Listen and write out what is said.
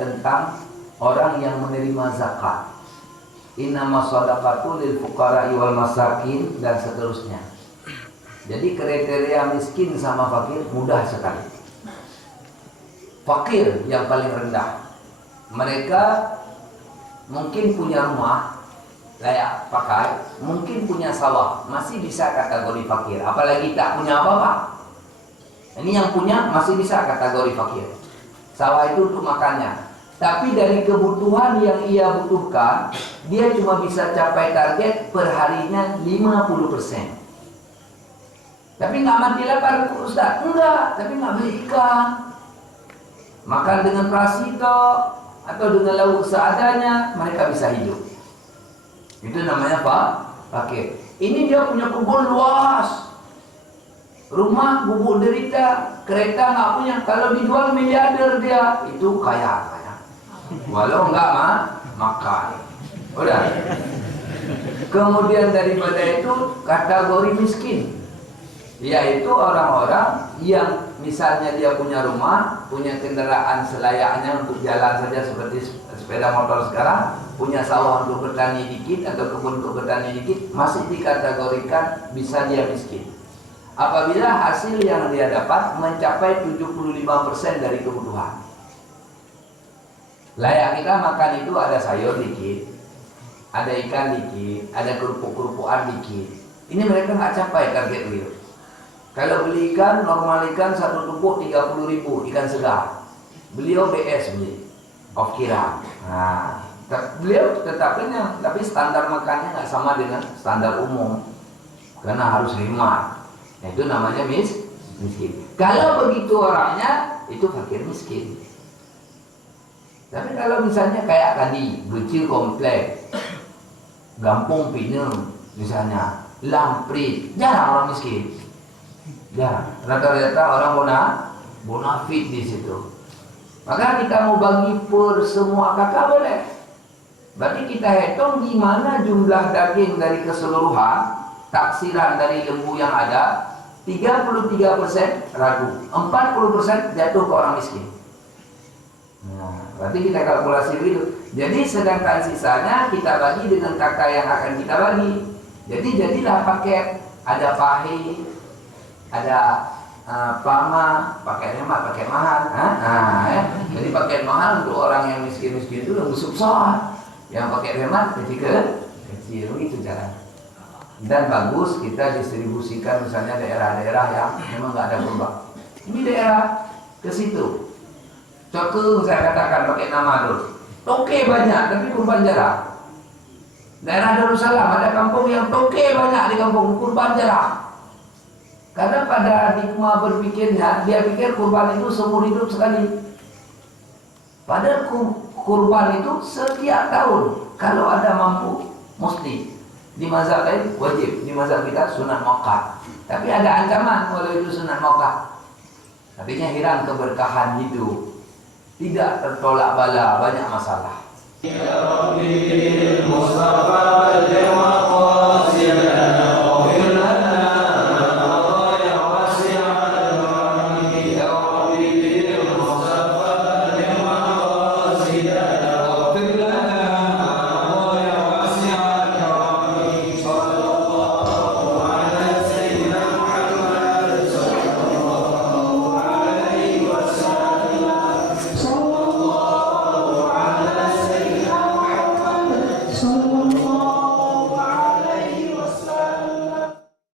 Tentang orang yang menerima zakat. Innama shadaqatu lil fuqara'i wal masakin dan seterusnya. Jadi kriteria miskin sama fakir mudah sekali. Fakir yang paling rendah. Mereka mungkin punya rumah layak pakai, mungkin punya sawah, masih bisa kategori fakir. Apalagi tak punya apa-apa. Ini yang punya masih bisa kategori fakir. Sawah itu untuk makannya. Tapi dari kebutuhan yang ia butuhkan, dia cuma bisa capai target per harinya 50%. Tapi nggak mati lapar, Ustaz? Enggak, tapi nggak beli ikan. Makan dengan prasito atau dengan lauk seadanya, mereka bisa hidup. Itu namanya apa? Fakir. Ini dia punya kebun luas. Rumah bubuk derita, kereta nggak punya. Kalau dijual miliarder dia, itu kaya. Walau enggak makan. Udah. Kemudian daripada itu kategori miskin, yaitu orang-orang yang misalnya dia punya rumah, punya kendaraan selayaknya untuk jalan saja seperti sepeda motor sekarang, punya sawah untuk bertani dikit atau kebun untuk bertani dikit, masih dikategorikan bisa dia miskin. Apabila hasil yang dia dapat mencapai 75% dari kebutuhan. Layak kita makan itu ada sayur dikit, ada ikan dikit, ada kerupuk-kerupukan dikit. Ini mereka nggak capai target beliau. Kalau beli ikan, normal ikan satu tumpuk 30.000 ikan segar. Beliau BS beli, off kira. Nah, beliau tetap kenyang, tapi standar makannya nggak sama dengan standar umum, karena harus hemat. Nah, itu namanya miskin. Kalau begitu orangnya, itu fakir miskin. Tapi kalau misalnya kayak tadi, Beucil komplek, Gampung Pinem, misalnya, Lamprit, jarang orang miskin. Jarang. Rata-rata orang bonafit di situ. Maka kita mau bagi per semua kakak boleh. Berarti kita hitung gimana jumlah daging dari keseluruhan, taksiran dari lembu yang ada, 33% ragu, 40% jatuh ke orang miskin. Nah, berarti kita kalkulasi begitu. Jadi sedangkan sisanya kita bagi dengan kakak yang akan kita bagi. Jadi jadilah paket, ada pahe, ada pama, pakai hemat, pakai mahal. Ya. Jadi paket mahal untuk orang yang miskin-miskin itu lebih besar. Yang pakai hemat ketika kecil, itu cara. Dan bagus kita distribusikan misalnya daerah-daerah yang memang nggak ada kurban. Ini daerah ke situ. Coke saya katakan pakai nama dulu. Toke banyak tapi kurban jarang. Daerah Darussalam ada kampung yang toke banyak di kampung, kurban jarang. Karena pada hikmah berpikirnya dia pikir kurban itu seumur hidup sekali. Padahal kurban itu setiap tahun. Kalau ada mampu mesti. Di mazhab lain wajib, di mazhab kita sunat muakkad. Tapi ada ancaman kalau itu sunat muakkad. Artinya hilang keberkahan hidup. Tidak tertolak bala, banyak masalah. Ya Rabbi.